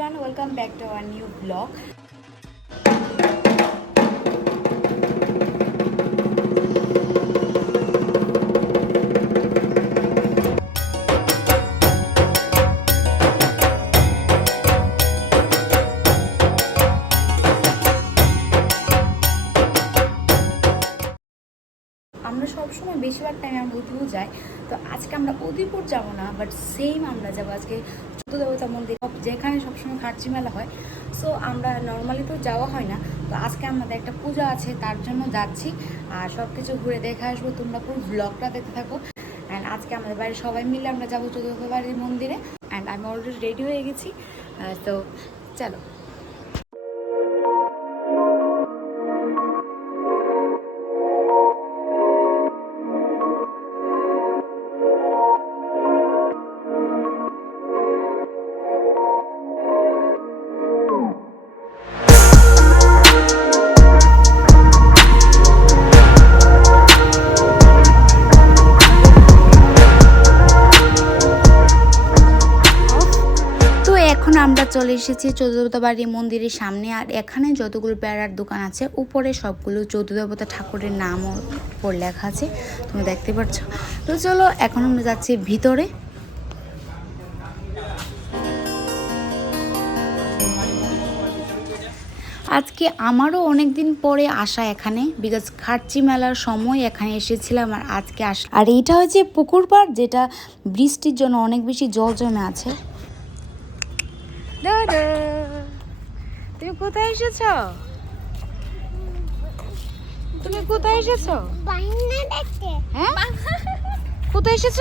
everyone, welcome back to our new vlog. আমরা সবসময় বেশিরভাগ টাইমে আমরা উদয়পুর যাই, তো আজকে আমরা উদয়পুর যাবো না, বাট সেম আমরা যাবো আজকে চোদ্দদেবতা মন্দির, যেখানে সবসময় খার্চি মেলা হয়। সো আমরা নর্মালি তো যাওয়া হয় না, তো আজকে আমাদের একটা পূজা আছে, তার জন্য যাচ্ছি। আর সব কিছু ঘুরে দেখে আসবো, তোমরা পুরো ব্লগটা দেখতে থাকো। অ্যান্ড আজকে আমাদের বাড়ির সবাই মিলে আমরা যাবো চোদ্দদেবতা বাড়ির মন্দিরে। অ্যান্ড আমি অলরেডি রেডি হয়ে গেছি, তো চলো। এখন আমরা চলে এসেছি চোদ্দদেবতা বাড়ি মন্দিরের সামনে। আর এখানে যতগুলো প্যারার দোকান আছে, উপরে সবগুলো চোদ্দদেবতা ঠাকুরের নামও উপর লেখা আছে, তুমি দেখতে পাচ্ছ। তো চলো এখন আমরা যাচ্ছি ভিতরে। আজকে আমারও অনেক দিন পরে আসা এখানে, বিকজ খার্চি মেলার সময় এখানে এসেছিলাম, আর আজকে আসলাম। আর এইটা হচ্ছে পুকুর পাড়, যেটা বৃষ্টির জন্য অনেক বেশি জল জমে আছে। দাদা, তুমি কোথায় এসেছ? তুমি কোথায় এসেছ? হ্যাঁ, কোথায় এসেছ?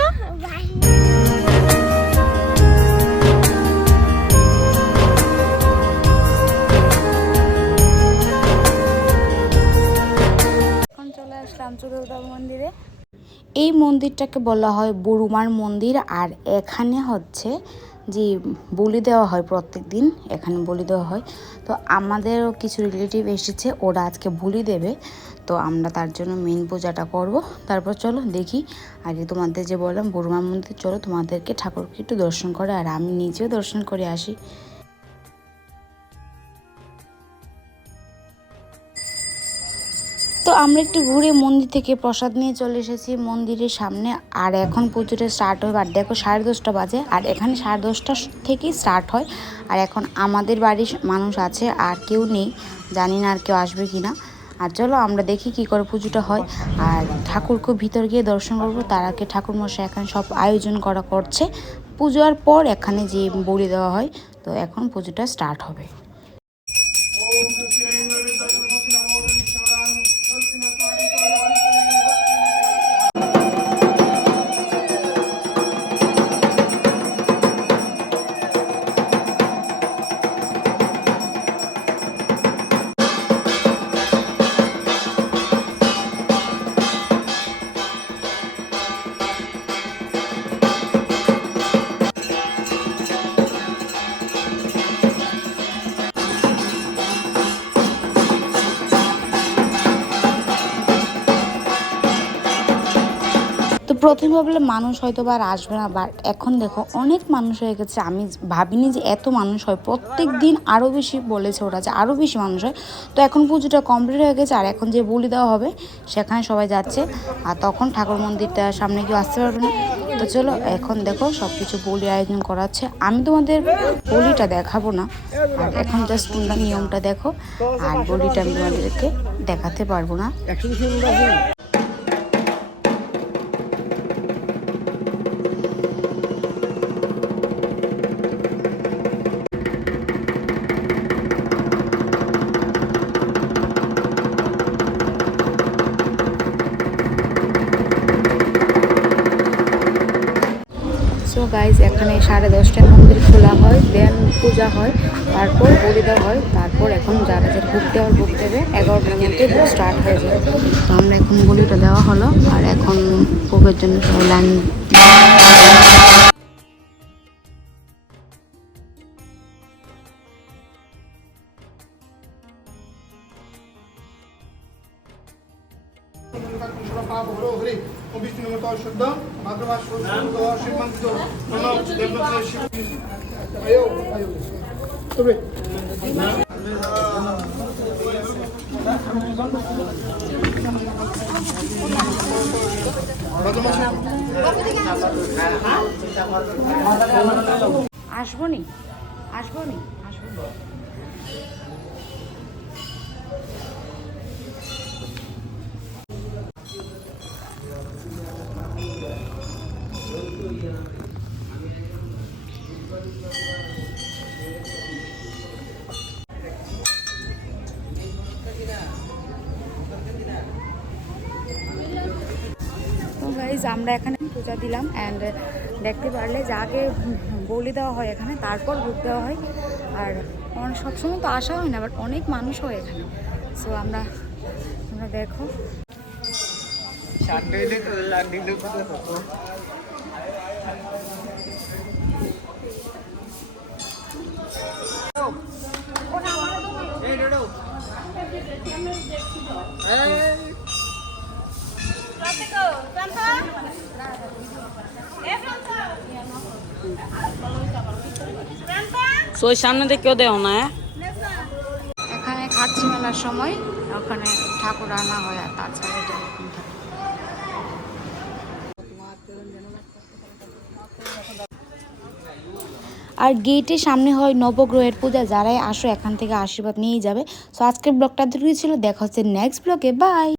এখন চলে আসলাম চোদ্দদেবতা মন্দিরে। এই মন্দিরটাকে বলা হয় বুড়ুমার মন্দির। আর এখানে হচ্ছে যে বলি দেওয়া হয়, প্রত্যেক দিন এখানে বলি দেওয়া হয়। তো আমাদেরও কিছু রিলেটিভ এসেছে, ওরা আজকে বলি দেবে, তো আমরা তার জন্য মেন পূজাটা করব। তারপর চলো দেখি। আগে তোমাদের যে বললাম বুড়ুমার মন্দির, চলো তোমাদেরকে ঠাকুরকে একটু দর্শন করে, আর আমি নিজেও দর্শন করে আসি। তো আমরা একটু ঘুরে মন্দির থেকে প্রসাদ নিয়ে চলে এসেছি মন্দিরের সামনে। আর এখন পুজোটা স্টার্ট হবে, আর দেখো 10:30 বাজে, আর এখানে 10:30 থেকেই স্টার্ট হয়। আর এখন আমাদের বাড়ির মানুষ আছে, আর কেউ নেই, জানি না আর কেউ আসবে কি না। আর চলো আমরা দেখি কি করে পুজোটা হয়। আর ঠাকুরকে ভিতর গিয়ে দর্শন করবো, তার আগে ঠাকুরমশাই এখানে সব আয়োজন করছে। পুজোর পর এখানে যে বলি দেওয়া হয়, তো এখন পুজোটা স্টার্ট হবে। তো প্রথমে ভাবলে মানুষ হয়তো বা আর আসবে না, বাট এখন দেখো অনেক মানুষ হয়ে গেছে। আমি ভাবিনি যে এত মানুষ হয়, প্রত্যেক দিন আরও বেশি বলেছে ওরা যে আরও বেশি মানুষ হয়। তো এখন পুজোটা কমপ্লিট হয়ে গেছে, আর এখন যে বলি দেওয়া হবে সেখানে সবাই যাচ্ছে। আর তখন ঠাকুর মন্দিরটার সামনে কেউ আসতে পারবে না। তো চলো এখন দেখো সব কিছু বলির আয়োজন করা হচ্ছে। আমি তোমাদের বলিটা দেখাবো না, আর এখন জাস্ট তোমরা নিয়মটা দেখো, আর বলিটা আমি তোমাদেরকে দেখাতে পারবো না। সো গাইজ, এখানে 10:30টায় মন্দির খোলা হয়, দেন পূজা হয়, তারপর বলি দেওয়া হয়। তারপর এখন যারা যারা বুক দেওয়ার বুক দেবে 11টার মধ্যে বুক স্টার্ট হয়ে যায়। তো আমরা এখন বলিটা দেওয়া হলো, আর এখন বুকের জন্য সবাই লাইন। আসবো নি আসবো নি আসবো নি। তো গাইজ আমরা এখানে পূজা দিলাম অ্যান্ড দেখতে পারলে যে আগে বলি দেওয়া হয় এখানে, তারপর ভোগ দেওয়া হয়। আর সবসময় তো আসা হয় না, বাট অনেক মানুষ হয় এখানে। সো আমরা দেখো সো সামনে থেকে কেউ দেও না। এখানে খাচ্ছি মেলার সময় ওখানে ঠাকুর আনা হয়, আর তাছাড়া এটা এরকম থাকে। আর গেটের সামনে হয় নবগ্রহের পূজা, যারাই আসো এখান থেকে আশীর্বাদ নিয়েই যাবে। সো আজকের ব্লগটা দুটোই ছিল, দেখা হচ্ছে নেক্সট ব্লগে, বাই।